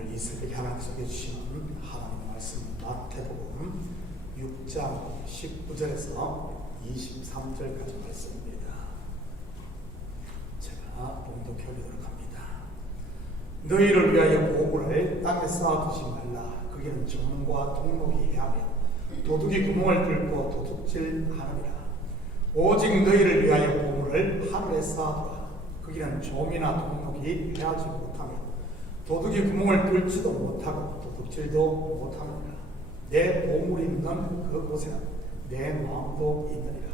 오늘 이 새벽에 하나님께서 주시는 하나님의 말씀 마태복음 6장 19절에서 23절까지 말씀입니다. 제가 봉독해보도록 합니다. 너희를 위하여 보물을 땅에 쌓아두지 말라. 그게는 정과 동록이 해하며 도둑이 구멍을 뚫고 도둑질하느니라. 오직 너희를 위하여 보물을 하늘에 쌓아두라. 거기는 좀이나 동록이 해하지 못하며 도둑이 구멍을 뚫지도 못하고 도둑질도 못하느니라. 내 보물이 있는 그곳에는 내 마음도 있느니라.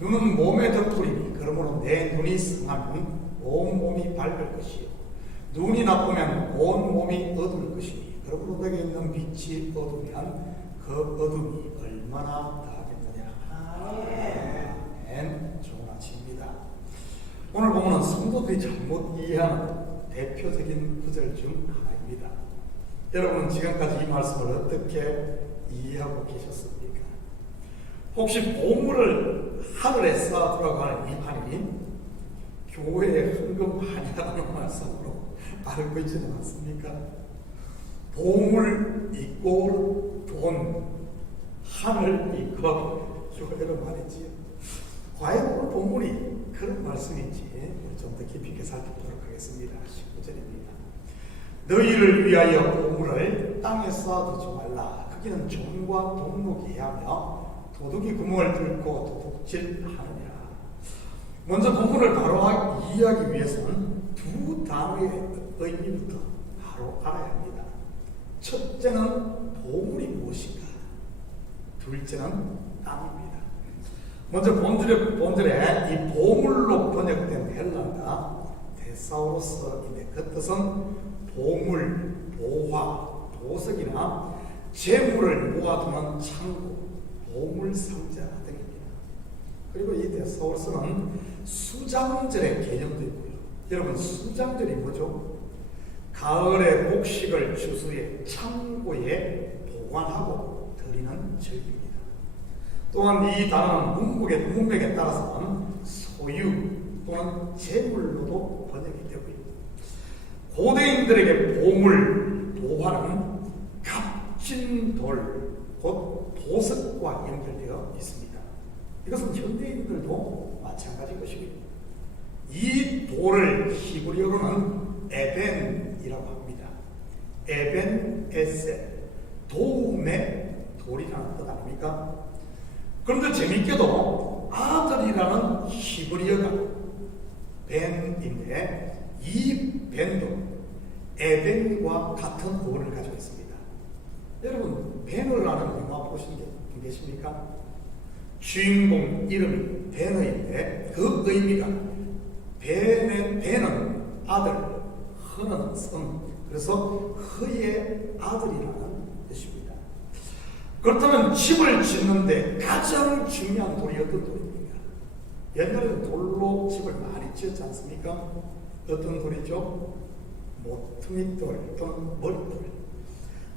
눈은 몸의 덕불이니 그러므로 내 눈이 성하면 온 몸이 밝을 것이요 눈이 나쁘면 온 몸이 어두울 것이니 그러므로 내게 있는 빛이 어두우면 그 어둠이 얼마나 다하겠느냐. 아멘. 좋은 아침입니다. 오늘 보면 성도들이 잘못 이해하는 대표적인 구절 중 하나입니다. 여러분은 지금까지 이 말씀을 어떻게 이해하고 계셨습니까? 혹시 보물을 하늘에 쌓아두라고 하는 이 말이 교회에 헌금하냐는 말씀으로 알고 있지는 않습니까? 보물 있고 돈, 하늘 있고 교회로 말이지요. 과연 오늘 본문이 그런 말씀인지 좀 더 깊이 있게 살펴보도록 하겠습니다. 19절입니다. 너희를 위하여 보물을 땅에 쌓아두지 말라. 거기는 종과 동록이 하며 도둑이 구멍을 뚫고 도둑질하느니라. 먼저 본문을 바로 이해하기 위해서는 두 단어의 의미부터 바로 알아야 합니다. 첫째는 보물이 무엇인가, 둘째는 땅입니다. 먼저 본절에 이 보물로 번역된 헬라가 데사우로스인데 그 뜻은 보물, 보화, 보석이나 재물을 모아두는 창고, 보물 상자 등입니다. 그리고 이 데사우로스는 수장절의 개념도 있고요. 여러분, 수장절이 뭐죠? 가을의 곡식을 주수에 창고에 보관하고 드리는 절기입니다. 또한 이 단어는 문맥에 따라서는 소유 또는 재물로도 번역이 되고 있습니다. 고대인들에게 보물, 보화는 값진 돌, 곧 보석과 연결되어 있습니다. 이것은 현대인들도 마찬가지인 것입니다. 이 돌을 히브리어로는 에벤이라고 합니다. 에벤 에셀, 도움의 돌이라는 뜻 아닙니까? 그런데 재밌게도 아들이라는 히브리어가 벤인데 이 벤도 에벤과 같은 어원을 가지고 있습니다. 여러분, 벤을 아는 영화 보신 게 계십니까? 주인공 이름이 베너인데 그 의미가 벤은 아들, 허는 son, 그래서 허의 아들이라는 뜻입니다. 그렇다면 집을 짓는데 가장 중요한 돌이 어떤 돌입니까? 옛날에는 돌로 집을 많이 지었지 않습니까? 어떤 돌이죠? 모퉁이돌 또는 머릿돌.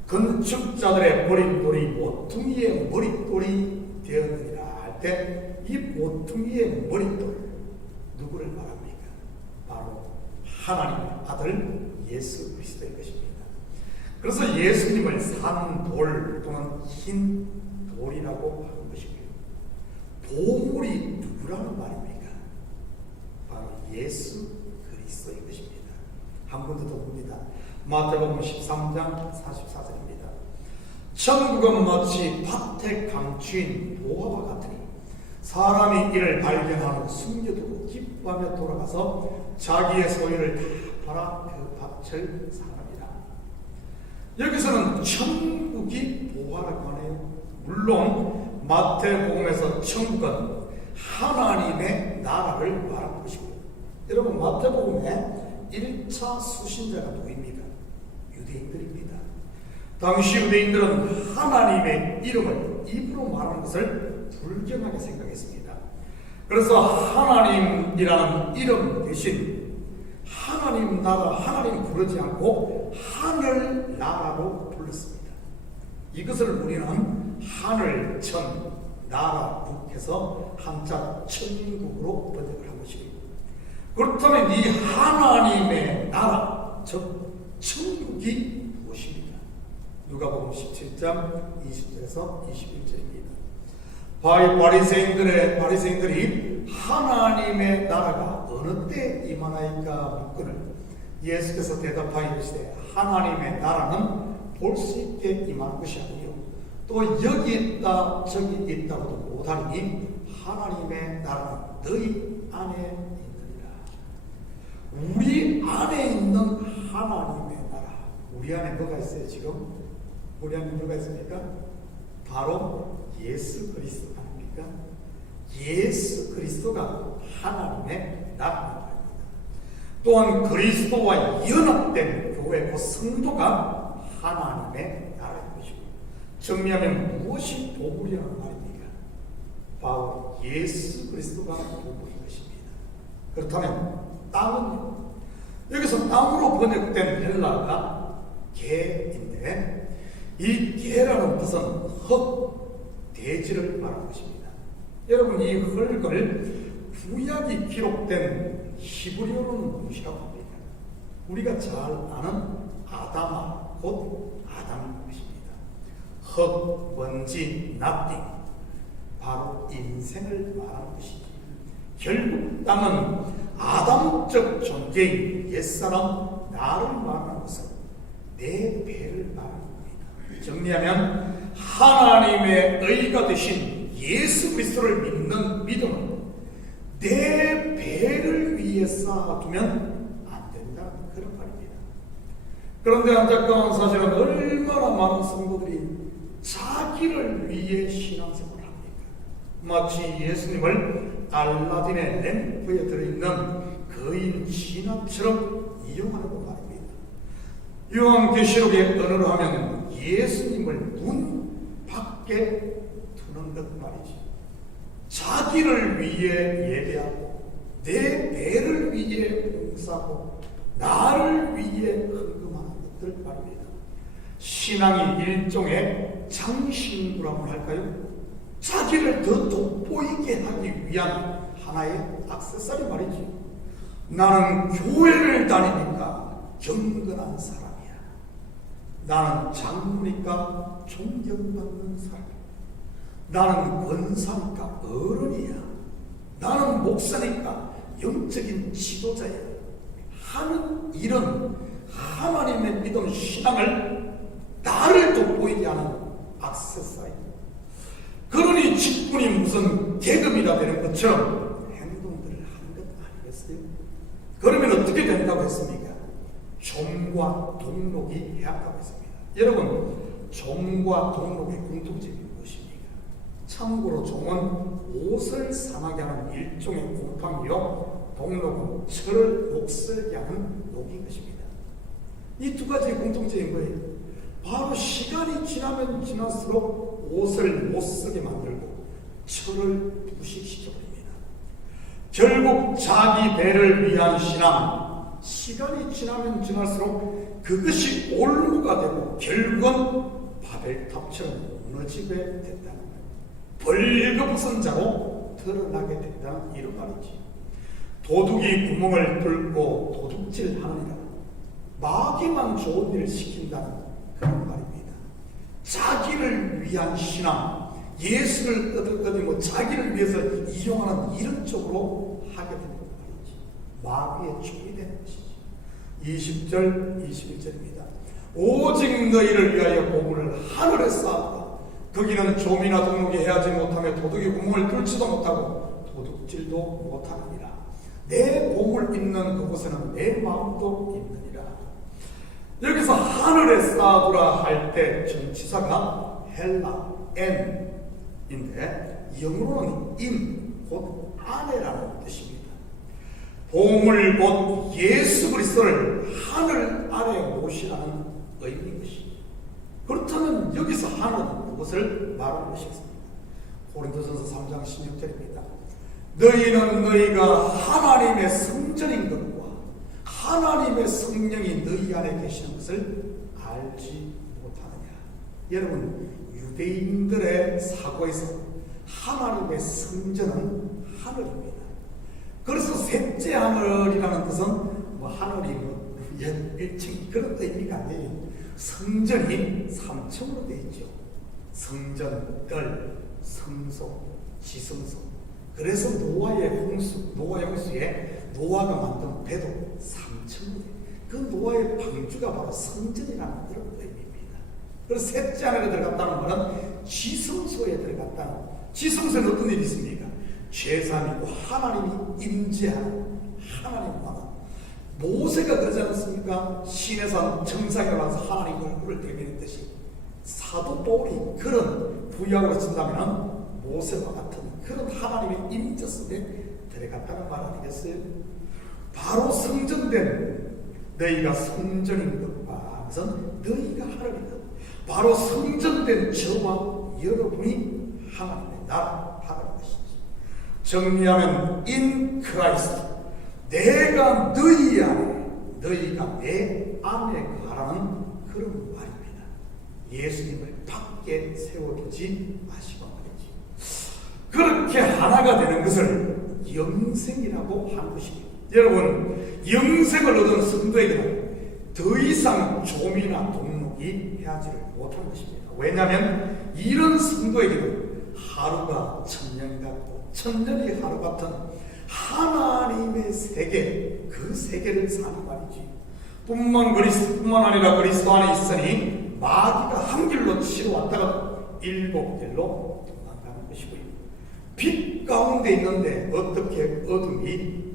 건축자들의 머릿돌이 모퉁이의 머릿돌이 되었느니라 할 때 이 모퉁이의 머릿돌 누구를 말합니까? 바로 하나님의 아들 예수 그리스도의 것입니다. 그래서 예수님을 산 돌 또는 흰 돌이라고 하는 것이고요. 보물이 누구라는 말입니까? 바로 예수 그리스도의 것입니다. 한 번 더 봅니다. 마태복음 13장 44절입니다. 천국은 마치 밭에 감추인 보화와 같으니 사람이 이를 발견하고 숨겨두고 기뻐하며 돌아가서 자기의 소유를 다 팔아 그 밭을 사랍니다. 여기서는 천국이 보화라고 하네요. 물론 마태복음에서 천국은 하나님의 나라를 말하는 것이고요. 여러분, 마태복음에 1차 수신자가 누구입니까? 유대인들입니다. 당시 유대인들은 하나님의 이름을 입으로 말하는 것을 불경하게 생각했습니다. 그래서 하나님이라는 이름 대신 하나님 나라, 하나님 부르지 않고 하늘 나라로 불렀습니다. 이것을 우리는 하늘, 천, 나라, 국해서 한자 천국으로 번역을 한 것입니다. 그렇다면 이 하나님의 나라, 즉 천국이 무엇입니까? 누가복음 17장 20절에서 21절입니다. 바리새인들이 하나님의 나라가 어느 때 임하나이까 묻거늘 예수께서 대답하여 이르시되 하나님의 나라는 볼 수 있게 임하는 것이 아니요 또 여기 있다 저기 있다고도 못하리니 하나님의 나라는 너희 안에 있느니라. 우리 안에 있는 하나님의 나라. 우리 안에 뭐가 있어요 지금? 우리 안에 뭐가 있습니까? 바로 예수 그리스도 아닙니까? 예수 그리스도가 하나님의 나라입니다. 또한 그리스도와 연합된 교회 그 성도가 하나님의 나라인 것이고, 정리하면 무엇이 보물이라는 말입니까? 바로 예수 그리스도가 보물인 것입니다. 그렇다면 땅은요? 여기서 땅으로 번역된 헬라가 개인데, 이 개라는 뜻은 흙, 대지를 말하는 것입니다. 여러분, 이 흙을 구약이 기록된 히브리어로는 무엇이라고 합니까? 우리가 잘 아는 아담아, 곧 아담인 것입니다. 흙, 먼지, nothing, 바로 인생을 말하는 것이지. 결국 땅은 아담적 존재인 옛사람 나를 말하는 것은 내 배를 말하는 겁니다. 정리하면 하나님의 의가 되신 예수 그리스도를 믿는 믿음은 내 배를 위해 쌓아두면 안 된다는 그런 말입니다. 그런데 안타까운 사실은 얼마나 많은 성도들이 자기를 위해 신앙생활을 합니까? 마치 예수님을 알라딘의 램프에 들어있는 거인 진압처럼 이용하는 말입니다. 요한계시록에 언어로 하면 예수님을 문 밖에 두는 것 말이지. 자기를 위해 예배하고 내 배를 위해 봉사하고 나를 위해 헌금하는 것들 말입니다. 신앙이 일종의 장신구라고 할까요? 자기를 더 돋보이게 하기 위한 하나의 액세서리 말이지. 나는 교회를 다니니까 경건한 사람이야. 나는 장로니까 존경받는 사람이야. 나는 권사니까 어른이야. 나는 목사니까 영적인 지도자야. 하는 이런 하나님의 믿음 신앙을 나를 돋보이게 하는 액세서리. 그러니 직분이 무슨 계급이라 되는 것처럼 행동들을 하는 것 아니겠어요? 그러면 어떻게 된다고 했습니까? 종과 동록이 해야 한다고 했습니다. 여러분, 종과 동록의 공통점이 무엇입니까? 참고로 종은 옷을 상하게 하는 일종의 곰팡이요, 동록은 철을 녹슬게 하는 녹인 것입니다. 이 두 가지의 공통점이 뭐예요? 바로 시간이 지나면 지날수록 옷을 못 쓰게 만들고 철을 부식시켜버립니다. 결국 자기 배를 위한 신앙, 시간이 지나면 지날수록 그것이 올무가 되고 결국은 바벨탑처럼 무너지게 된다는 거예요. 벌거벗은 자로 드러나게 된다는 이런 말이지. 도둑이 구멍을 뚫고 도둑질하느니라. 마귀만 좋은 일을 시킨다는 그런 말입니다. 자기를 위한 신앙, 예수를 얻으며 자기를 위해서 이용하는 이런 쪽으로 하게 되는 말이지. 마귀의 종이 되는 것이지. 20절, 21절입니다. 오직 너희를 위하여 보물을 하늘에 쌓았다. 거기는 좀이나 동록이 해하지 못하며 도둑이 구멍을 뚫지도 못하고 도둑질도 못하느니라. 내 보물 있는 그곳에는 내 마음도 있느니라. 여기서 하늘에 쌓아두라 할 때 전치사가 헬라, N인데 영어로는 in, 곧 안에라는 뜻입니다. 보물 곧 예수 그리스도를 하늘 아래 모시라는 의미인 것이죠. 그렇다면 여기서 하늘은 무엇을 말하는 것이겠습니까? 고린도전서 3장 16절입니다. 너희는 너희가 하나님의 성전인 것과 하나님의 성령이 너희 안에 계시는 것을 알지 못하느냐. 여러분, 유대인들의 사고에서 하나님의 성전은 하늘입니다. 그래서 셋째 하늘이라는 뜻은 뭐 하늘이 옛 1층 그런 의미가 아니에요. 성전이 3층으로 되어 있죠. 성전, 뜰, 성소, 지성소. 그래서 노아의 홍수에 노아가 만든 배도 3층으로 돼요. 그 노아의 방주가 바로 성전이라는 그런 의미입니다. 그래서 셋째 안에 들어갔다는 말은 지성소에 들어갔다는. 지성소에는 어떤 일이 있습니까? 제사이고 하나님이 임재하는 하나님 나라. 모세가 그러지 않았습니까? 시내산 정상에 올라가서 하나님 얼굴을 대면했듯이 사도 바울이 그런 부약으로 친다면 모세와 같은 그런 하나님의 임재 속에 들어갔다는 말 아니겠어요? 바로 성전된 너희가 성전인 것과 그것은 너희가 하나님이다. 바로 성전된 저와 여러분이 하나님의 나라 하나님 것이지. 정리하면 in Christ, 내가 너희 안에, 너희가 내 안에 거하라는 그런 말입니다. 예수님을 밖에 세워두지 마시고 말이지. 그렇게 하나가 되는 것을 영생이라고 하는 것입니다. 여러분, 영생을 얻은 성도에게는 더 이상 조미나 동록이 해하지를 못하는 것입니다. 왜냐하면 이런 성도에게는 하루가 천년 같고 천년이 하루 같은 하나님의 세계, 그 세계를 사는 말이지. 뿐만 아니라 그리스도 안에 있으니 마귀가 한 길로 치러 왔다가 7길로 도망가는 것이고요. 빛 가운데 있는데 어떻게 어둠이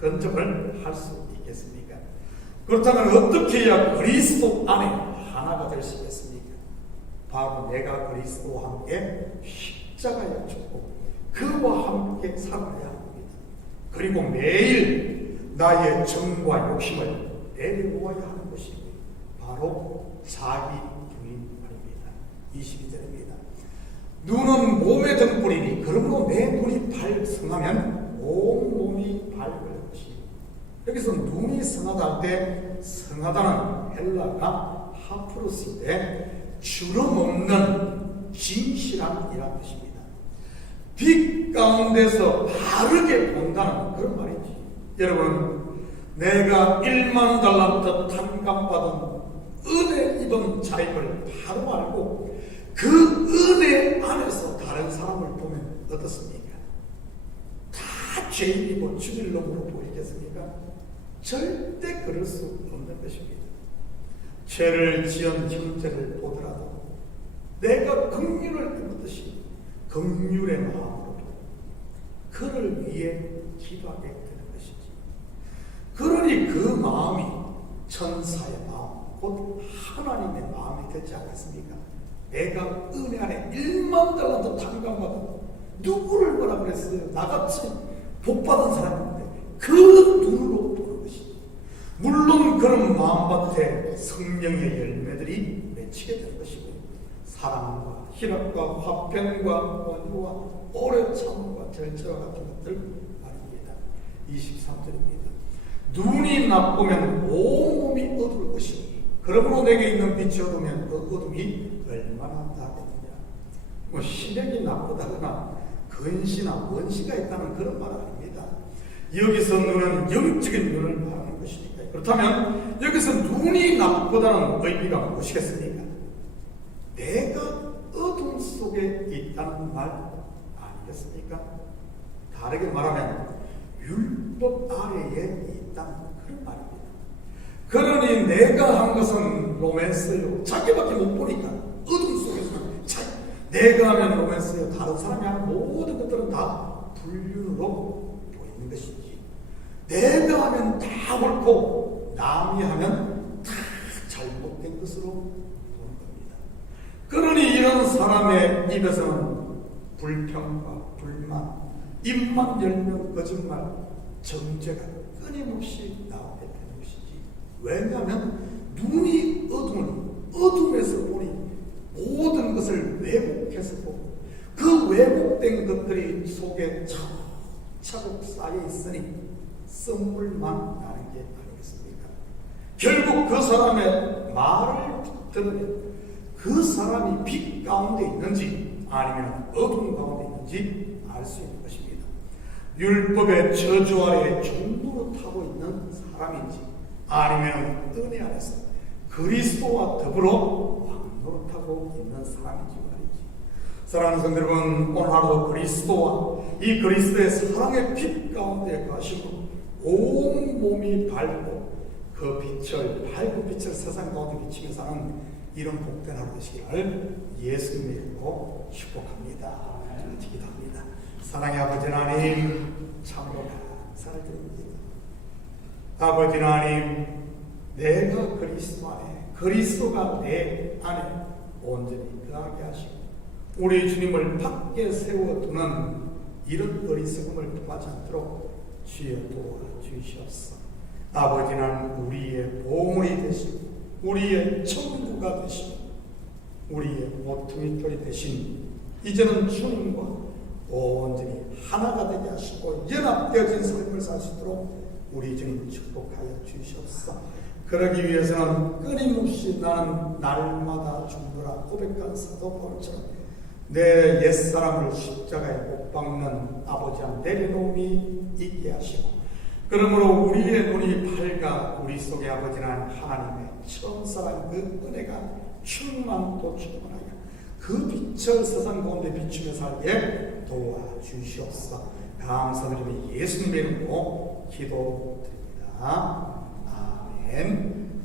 근접을 할 수 있겠습니까? 그렇다면 어떻게 해야 그리스도 안에 하나가 될 수 있겠습니까? 바로 내가 그리스도와 함께 십자가에 죽고 그와 함께 살아야 합니다. 그리고 매일 나의 정과 욕심을 내려놓아야 하는 것이 바로 자기 부인 말입니다. 22절입니다. 눈은 몸의 등불이니 그러므로 내 눈이 발성하면 온 몸이 밝을 것이. 여기서 눈이 성하다 할 때 성하다는 헬라가 하프로스인데 주름 없는 진실한 이란 뜻입니다. 빛 가운데서 바르게 본다는 그런 말이지. 여러분, 내가 1만 달란트 탕감받은 은혜 입은 자임을 바로 알고 그 은혜 안에서 다른 사람을 보면 어떻습니까? 다 죄인이고 죽일 놈으로 보이겠습니까? 절대 그럴 수 없는 것입니다. 죄를 지은 형제를 보더라도 내가 긍휼을 입었듯이 긍휼의 마음으로 그를 위해 기도하게 되는 것이지. 그러니 그 마음이 천사의 마음, 곧 하나님의 마음이 되지 않겠습니까? 내가 은혜 안에 1만 달란트 탕감받은 누구를 뭐라 그랬어요? 나같이 복받은 사람인데 그 눈으로 보는 것이지. 물론 그런 마음밭에 성령의 열매들이 맺히게 되는 것이고 사랑과 희락과 화평과 원유와 오래 참음과 절제와 같은 것들 말입니다. 23절입니다. 눈이 나쁘면 온몸이 어두울 것이니 그러므로 내게 있는 빛이 어두우면 그 어둠이 얼마나 다르느냐. 시력이 나쁘다거나 근시나 원시가 있다는 그런 말 아닙니다. 여기서 눈은 영적인 눈을 말하는 것이니까. 그렇다면 여기서 눈이 나쁘다는 의미가 무엇이겠습니까? 내가 어둠 속에 있다는 말 아니겠습니까? 다르게 말하면 율법 아래에 있다는 그런 말입니다. 그러니 내가 한 것은 로맨스요. 자기밖에 못 보니까 어둠 속에서는 내가 하면 로맨스요. 다른 사람이 하는 모든 것들은 다 불륜으로 보이는 것이지. 내가 하면 다 옳고 남이 하면 다 잘못된 것으로 보는 겁니다. 그러니 이런 사람의 입에서는 불평과 불만, 입만 열면 거짓말, 정죄가 끊임없이 나오게 되는 것이지. 왜냐하면 눈이 어두우니 어둠에서 보니 모든 것을 왜곡해서 보고 그 왜곡된 것들이 속에 차곡차곡 쌓여 있으니 썸물만 나는 게 아니겠습니까? 결국 그 사람의 말을 들으면 그 사람이 빛 가운데 있는지 아니면 어둠 가운데 있는지 알 수 있는 것입니다. 율법의 저주 아래 종로로 타고 있는 사람인지 아니면 은혜 안에서 그리스도와 더불어 왕노릇하고 있는 사람이지 말이지. 사랑하는 성도 여러분, 오늘 하루도 그리스도와 이 그리스도의 사랑의 빛 가운데 가시고 온 몸이 밝고 그 빛을, 밝은 빛을 세상 가운데 비치며 사는 이런 복된 하루 되시기를 예수님의 이름으로 축복합니다. 기도합니다. 사랑의 아버지 하나님, 참으로 감사를 드립니다. 아버지 하나님, 내가 그리스도 안에, 그리스도가 내 안에 온전히 거하게 하시고 우리 주님을 밖에 세워두는 이런 어리석음을 범하지 않도록 주여 도와주시옵소서. 아버지 하나님, 우리의 보물이 되시고 우리의 천국가 되시고 우리의 모퉁이돌이 되신 이제는 주님과 온전히 하나가 되게 하시고 연합되어진 삶을 살 수 있도록 우리 주님 축복하여 주시옵소서. 그러기 위해서는 끊임없이 나는 날마다 죽노라 고백한 사도 바울처럼 내 옛사람을 십자가에 못 박는 아버지와 내려놓음이 있게 하시고, 그러므로 우리의 눈이 밝아 우리 속에 아버지는 하나님의 천사한 그 은혜가 충만토 충만하여 그 빛을 세상 가운데 비추며 살게 도와주시옵소서. 감사드리며 예수님의 이름으로 기도드립니다. 아멘.